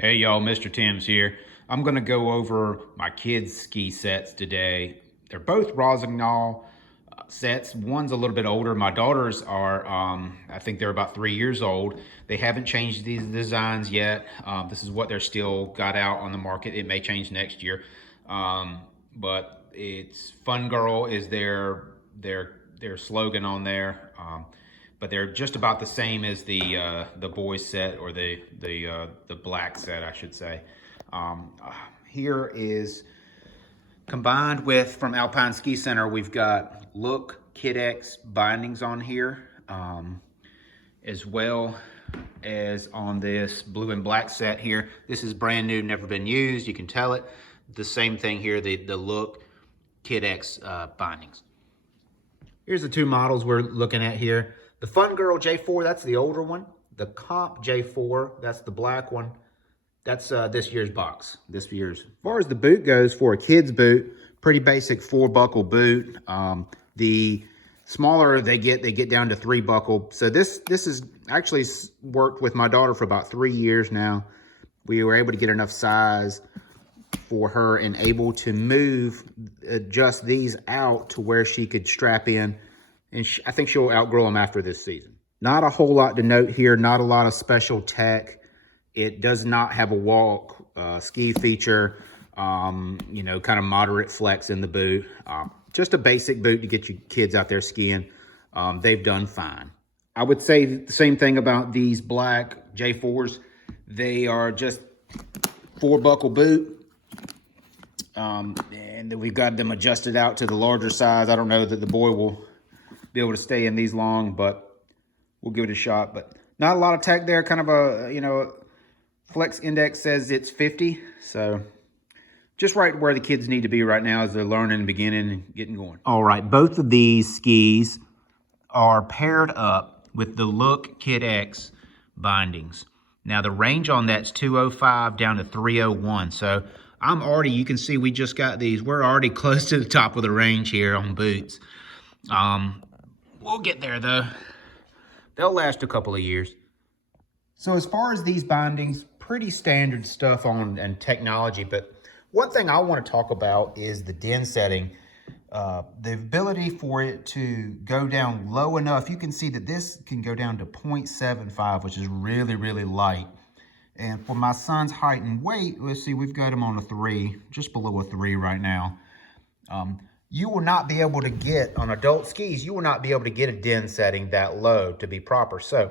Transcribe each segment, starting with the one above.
Hey y'all, Mr. Tim's here. I'm gonna go over my kids' ski sets today. They're both Rossignol sets. One's a little bit older. My daughters are, I think they're about 3 years old. They haven't changed these designs yet. This is what they're still got out on the market. It may change next year. But it's Fun Girl is their slogan on there. But they're just about the same as the boys set, or the black set, I should say. Here is combined with, from Alpine Ski Center, we've got Look KidX bindings on here, as well as on this blue and black set here. This is brand new, never been used. You can tell it. The same thing here, the Look KidX bindings. Here's the two models we're looking at here. The Fun Girl J4, that's the older one. The Comp J4, that's the black one. That's this year's box, this year's. As far as the boot goes, for a kid's boot, pretty basic 4-buckle boot. The smaller they get down to 3-buckle. So this is actually worked with my daughter for about 3 years now. We were able to get enough size for her and able to adjust these out to where she could strap in. And I think she'll outgrow them after this season. Not a whole lot to note here, not a lot of special tech. It does not have a walk ski feature, you know, kind of moderate flex in the boot. Just a basic boot to get your kids out there skiing. They've done fine. I would say the same thing about these black J4s. They are just 4-buckle boot. And we've got them adjusted out to the larger size. I don't know that the boy will be able to stay in these long, but we'll give it a shot. But not a lot of tech there. Kind of a, you know, Flex Index says it's 50. So just right where the kids need to be right now as they're learning, beginning, and getting going. All right, both of these skis are paired up with the Look KidX bindings. Now the range on that's 205 down to 301. So I'm already, you can see we just got these. We're already close to the top of the range here on boots. We'll get there though. They'll last a couple of years. So as far as these bindings, pretty standard stuff and technology, but one thing I want to talk about is the den setting. The ability for it to go down low enough. You can see that this can go down to 0.75, which is really, really light. And for my son's height and weight, let's see, we've got him on a 3, just below a 3 right now. You will not be able to get, on adult skis, you will not be able to get a den setting that low to be proper. So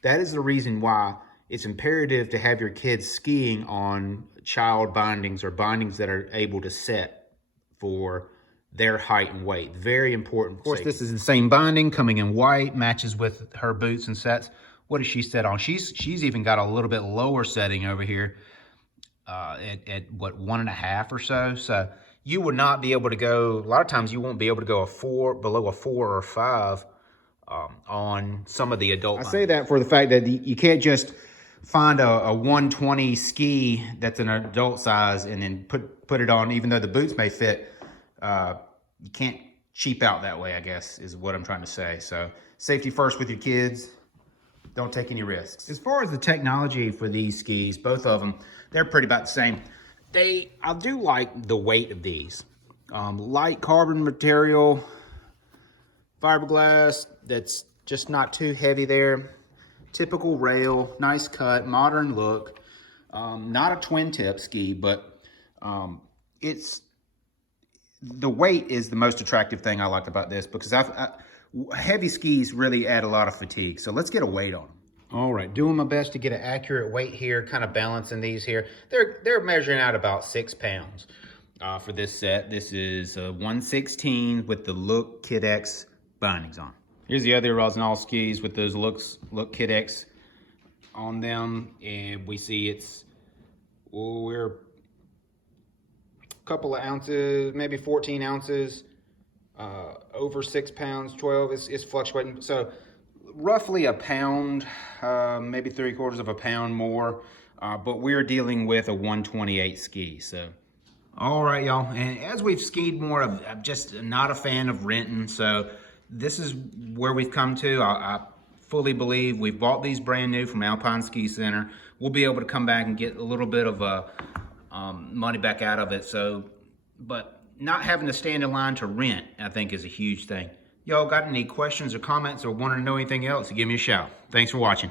that is the reason why it's imperative to have your kids skiing on child bindings or bindings that are able to set for their height and weight. Very important. Of course, this is the same binding, coming in white, matches with her boots and sets. What does she set on? She's even got a little bit lower setting over here at what, 1.5 or so. So you would not be able to go, a lot of times you won't be able to go below a 4 or 5 on some of the adult bindings. I say that for the fact that you can't just find a 120 ski that's an adult size and then put it on, even though the boots may fit. You can't cheap out that way, I guess, is what I'm trying to say. So safety first with your kids. Don't take any risks. As far as the technology for these skis, both of them, they're pretty about the same. I do like the weight of these. Light carbon material, fiberglass, that's just not too heavy there. Typical rail, nice cut, modern look. Not a twin tip ski, but the weight is the most attractive thing I like about this, because heavy skis really add a lot of fatigue. So let's get a weight on them. All right, doing my best to get an accurate weight here, kind of balancing these here. They're measuring out about 6 pounds for this set. This is 116 with the Look KidX bindings on. Here's the other Rossignol skis with those Look KidX on them, and we see we're a couple of ounces, maybe 14 ounces. Over 6 pounds, 12 is fluctuating. So roughly a pound, maybe 3/4 of a pound more. But we're dealing with a 128 ski. So, all right, y'all. And as we've skied more, I'm just not a fan of renting. So this is where we've come to. I fully believe we've bought these brand new from Alpine Ski Center. we'll be able to come back and get a little bit of money back out of it. So, but not having to stand in line to rent, I think, is a huge thing. Y'all got any questions or comments or want to know anything else, give me a shout. Thanks for watching.